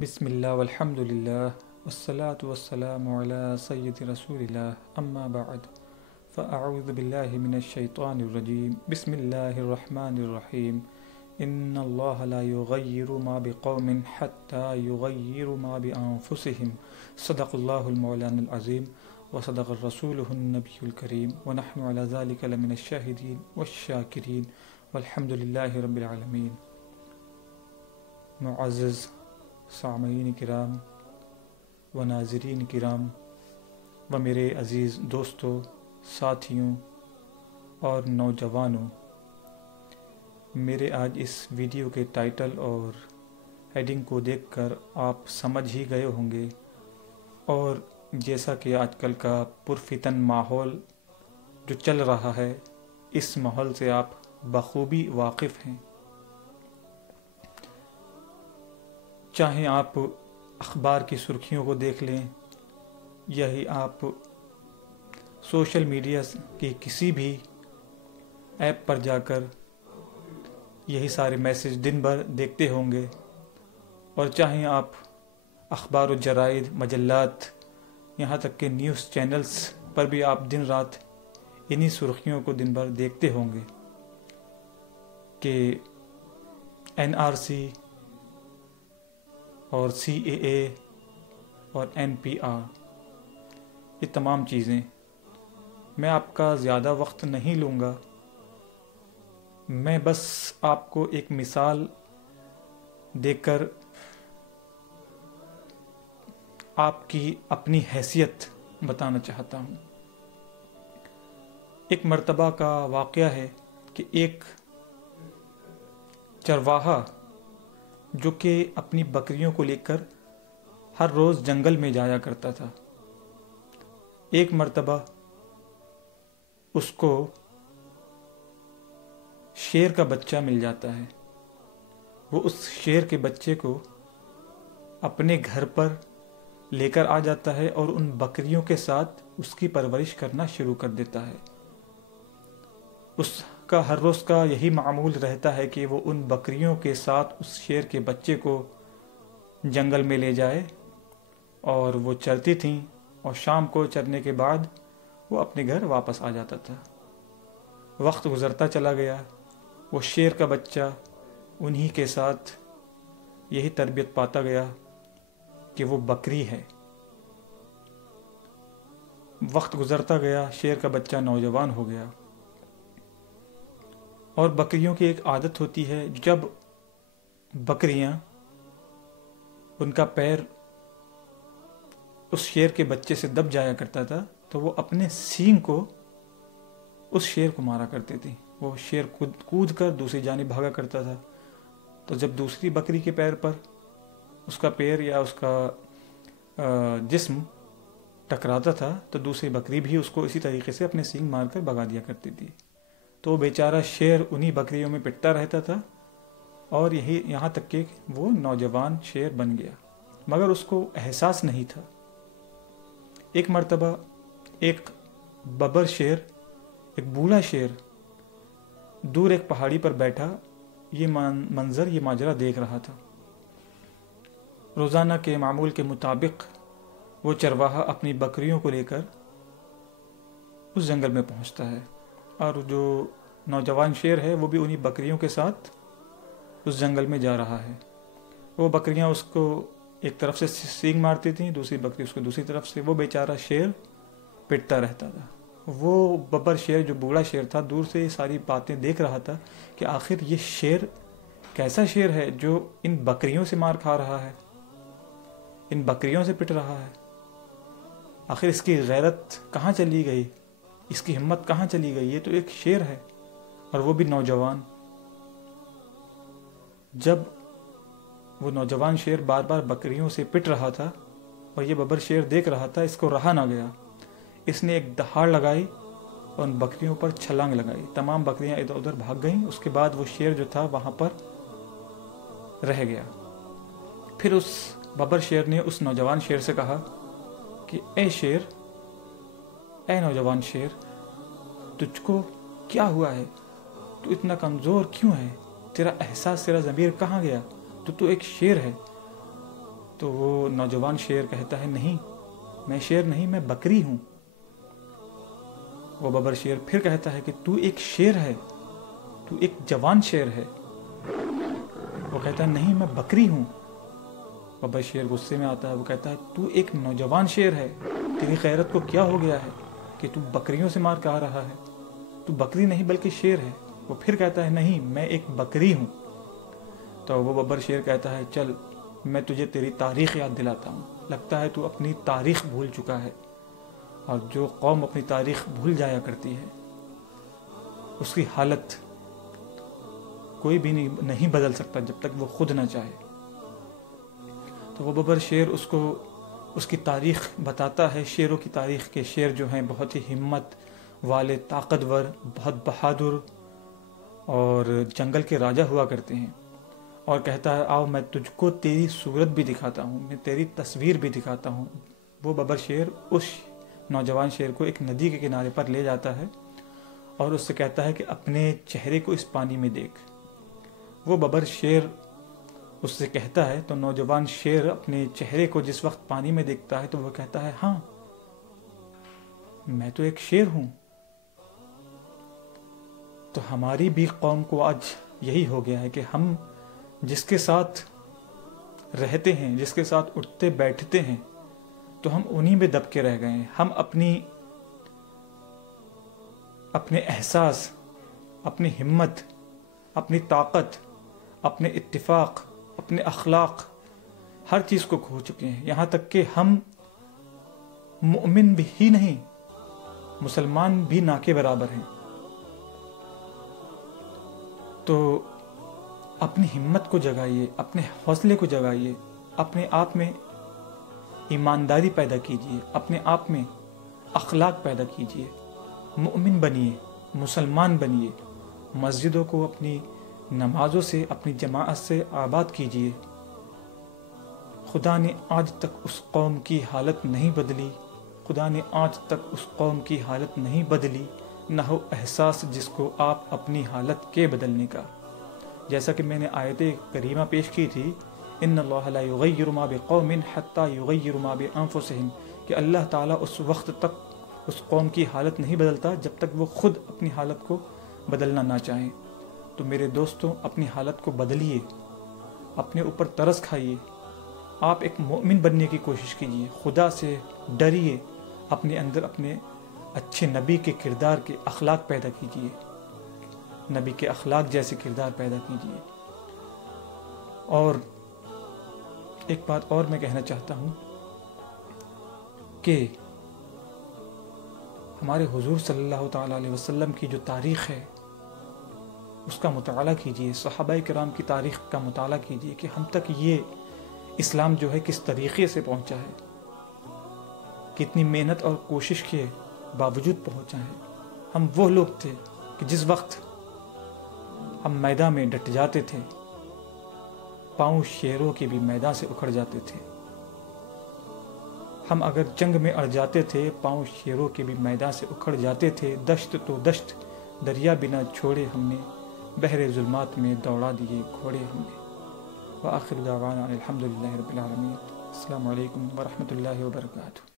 بسم اللہ والحمد للہ والصلاة والسلام علی سید رسول اللہ اما بعد فاعوذ باللہ من الشیطان الرجیم بسم اللہ الرحمن الرحیم ان اللہ لا یغیر ما بقوم حتی یغیر ما بانفسهم صدق اللہ المولانا العظیم وصدق رسولہ النبی الکریم ونحن علی ذلک لمن الشاہدین والشاکرین والحمد للہ رب العالمین۔ معزز سامعین کرام و ناظرین کرام و میرے عزیز دوستوں، ساتھیوں اور نوجوانوں، میرے آج اس ویڈیو کے ٹائٹل اور ہیڈنگ کو دیکھ کر آپ سمجھ ہی گئے ہوں گے، اور جیسا کہ آج کل کا پرفتن ماحول جو چل رہا ہے، اس ماحول سے آپ بخوبی واقف ہیں۔ چاہے آپ اخبار کی سرخیوں کو دیکھ لیں، یہی آپ سوشل میڈیا کی کسی بھی ایپ پر جا کر یہی سارے میسیج دن بھر دیکھتے ہوں گے، اور چاہے آپ اخبار و جرائد، مجلات، یہاں تک کہ نیوز چینلز پر بھی آپ دن رات انہی سرخیوں کو دن بھر دیکھتے ہوں گے کہ NRC اور CAA اور NPR، یہ تمام چیزیں۔ میں آپ کا زیادہ وقت نہیں لوں گا، میں بس آپ کو ایک مثال دے کر آپ کی اپنی حیثیت بتانا چاہتا ہوں۔ ایک مرتبہ کا واقعہ ہے کہ ایک چرواہا جو کہ اپنی بکریوں کو لے کر ہر روز جنگل میں جایا کرتا تھا، ایک مرتبہ اس کو شیر کا بچہ مل جاتا ہے۔ وہ اس شیر کے بچے کو اپنے گھر پر لے کر آ جاتا ہے اور ان بکریوں کے ساتھ اس کی پرورش کرنا شروع کر دیتا ہے۔ اس کا ہر روز کا یہی معمول رہتا ہے کہ وہ ان بکریوں کے ساتھ اس شیر کے بچے کو جنگل میں لے جائے، اور وہ چرتی تھیں، اور شام کو چرنے کے بعد وہ اپنے گھر واپس آ جاتا تھا۔ وقت گزرتا چلا گیا، وہ شیر کا بچہ انہی کے ساتھ یہی تربیت پاتا گیا کہ وہ بکری ہے۔ وقت گزرتا گیا، شیر کا بچہ نوجوان ہو گیا، اور بکریوں کی ایک عادت ہوتی ہے، جب بکریاں ان کا پیر اس شیر کے بچے سے دب جایا کرتا تھا تو وہ اپنے سینگ کو اس شیر کو مارا کرتی تھی۔ وہ شیر کود کر دوسری جانب بھاگا کرتا تھا، تو جب دوسری بکری کے پیر پر اس کا پیر یا اس کا جسم ٹکراتا تھا تو دوسری بکری بھی اس کو اسی طریقے سے اپنے سینگ مار کر بھگا دیا کرتی تھی۔ تو وہ بیچارہ شیر انہی بکریوں میں پٹتا رہتا تھا، اور یہاں تک کہ وہ نوجوان شیر بن گیا، مگر اس کو احساس نہیں تھا۔ ایک مرتبہ ایک ببر شیر، ایک بوڑھا شیر، دور ایک پہاڑی پر بیٹھا یہ منظر، یہ ماجرا دیکھ رہا تھا۔ روزانہ کے معمول کے مطابق وہ چرواہا اپنی بکریوں کو لے کر اس جنگل میں پہنچتا ہے، اور جو نوجوان شیر ہے وہ بھی انہی بکریوں کے ساتھ اس جنگل میں جا رہا ہے۔ وہ بکریاں اس کو ایک طرف سے سینگ مارتی تھیں، دوسری بکری اس کو دوسری طرف سے، وہ بیچارہ شیر پٹتا رہتا تھا۔ وہ ببر شیر جو بوڑھا شیر تھا دور سے یہ ساری باتیں دیکھ رہا تھا کہ آخر یہ شیر کیسا شیر ہے جو ان بکریوں سے مار کھا رہا ہے، ان بکریوں سے پٹ رہا ہے، آخر اس کی غیرت کہاں چلی گئی، اس کی ہمت کہاں چلی گئی، یہ تو ایک شیر ہے اور وہ بھی نوجوان۔ جب وہ نوجوان شیر بار بار بکریوں سے پٹ رہا تھا اور یہ ببر شیر دیکھ رہا تھا، اس کو رہا نہ گیا، اس نے ایک دہاڑ لگائی اور ان بکریوں پر چھلانگ لگائی، تمام بکریاں ادھر ادھر بھاگ گئیں۔ اس کے بعد وہ شیر جو تھا وہاں پر رہ گیا۔ پھر اس ببر شیر نے اس نوجوان شیر سے کہا کہ اے شیر، اے نوجوان شیر، تجھ کو کیا ہوا ہے؟ تو اتنا کمزور کیوں ہے؟ تیرا احساس، تیرا ضمیر کہاں گیا؟ تو ایک شیر ہے۔ تو وہ نوجوان شیر کہتا ہے نہیں، میں شیر نہیں، میں بکری ہوں۔ وہ ببر شیر پھر کہتا ہے کہ تو ایک شیر ہے، تو ایک جوان شیر ہے۔ وہ کہتا ہے نہیں، میں بکری ہوں۔ ببر شیر غصے میں آتا ہے، وہ کہتا ہے تو ایک نوجوان شیر ہے، تیری غیرت کو کیا ہو گیا ہے کہ تو بکریوں سے مار کے آ رہا ہے؟ تو بکری نہیں بلکہ شیر ہے۔ وہ پھر کہتا ہے نہیں، میں ایک بکری ہوں۔ تو وہ ببر شیر کہتا ہے چل، میں تجھے تیری تاریخ یاد دلاتا ہوں، لگتا ہے تو اپنی تاریخ بھول چکا ہے، اور جو قوم اپنی تاریخ بھول جایا کرتی ہے اس کی حالت کوئی بھی نہیں بدل سکتا جب تک وہ خود نہ چاہے۔ تو وہ ببر شیر اس کی تاریخ بتاتا ہے، شیروں کی تاریخ کے شیر جو ہیں بہت ہی ہمت والے، طاقتور، بہت بہادر اور جنگل کے راجا ہوا کرتے ہیں، اور کہتا ہے آؤ میں تجھ کو تیری صورت بھی دکھاتا ہوں، میں تیری تصویر بھی دکھاتا ہوں۔ وہ ببر شیر اس نوجوان شیر کو ایک ندی کے کنارے پر لے جاتا ہے اور اس سے کہتا ہے کہ اپنے چہرے کو اس پانی میں دیکھ۔ وہ ببر شیر اس سے کہتا ہے تو نوجوان شیر اپنے چہرے کو جس وقت پانی میں دیکھتا ہے تو وہ کہتا ہے ہاں، میں تو ایک شیر ہوں۔ تو ہماری بھی قوم کو آج یہی ہو گیا ہے کہ ہم جس کے ساتھ رہتے ہیں، جس کے ساتھ اٹھتے بیٹھتے ہیں، تو ہم انہی میں دب کے رہ گئے ہیں۔ ہم اپنے احساس، اپنی ہمت، اپنی طاقت، اپنے اتفاق، اپنے اخلاق، ہر چیز کو کھو چکے ہیں، یہاں تک کہ ہم مومن بھی ہی نہیں، مسلمان بھی نہ کے برابر ہیں۔ تو اپنی ہمت کو جگائیے، اپنے حوصلے کو جگائیے، اپنے آپ میں ایمانداری پیدا کیجیے، اپنے آپ میں اخلاق پیدا کیجیے، مومن بنیے، مسلمان بنیے، مسجدوں کو اپنی نمازوں سے، اپنی جماعت سے آباد کیجیے۔ خدا نے آج تک اس قوم کی حالت نہیں بدلی، خدا نے آج تک اس قوم کی حالت نہیں بدلی، نہ ہو احساس جس کو آپ اپنی حالت کے بدلنے کا۔ جیسا کہ میں نے آیت کریمہ پیش کی تھی، ان اللہ لا یغیر ما بقوم حتی یغیروا ما بانفسہم، کہ اللہ تعالیٰ اس وقت تک اس قوم کی حالت نہیں بدلتا جب تک وہ خود اپنی حالت کو بدلنا نہ چاہیں۔ تو میرے دوستوں، اپنی حالت کو بدلیے، اپنے اوپر ترس کھائیے، آپ ایک مومن بننے کی کوشش کیجیے، خدا سے ڈریے، اپنے اندر اپنے اچھے نبی کے کردار کے اخلاق پیدا کیجیے، نبی کے اخلاق جیسے کردار پیدا کیجیے۔ اور ایک بات اور میں کہنا چاہتا ہوں کہ ہمارے حضور صلی اللہ تعالیٰ علیہ وسلم کی جو تاریخ ہے اس کا مطالعہ کیجیے، صحابہ کرام کی تاریخ کا مطالعہ کیجیے کہ ہم تک یہ اسلام جو ہے کس طریقے سے پہنچا ہے، کتنی محنت اور کوشش کے باوجود پہنچا ہے۔ ہم وہ لوگ تھے کہ جس وقت ہم میدان میں ڈٹ جاتے تھے، پاؤں شیروں کے بھی میدان سے اکھڑ جاتے تھے۔ ہم اگر جنگ میں اڑ جاتے تھے، پاؤں شیروں کے بھی میدان سے اکھڑ جاتے تھے۔ دشت تو دشت دریا بنا چھوڑے ہم نے، بحر ظلمات میں دوڑا دیے گھوڑے ہم نے۔ وآخر دعوانا الحمدللہ رب العالمین۔ السلام علیکم ورحمۃ اللہ وبرکاتہ۔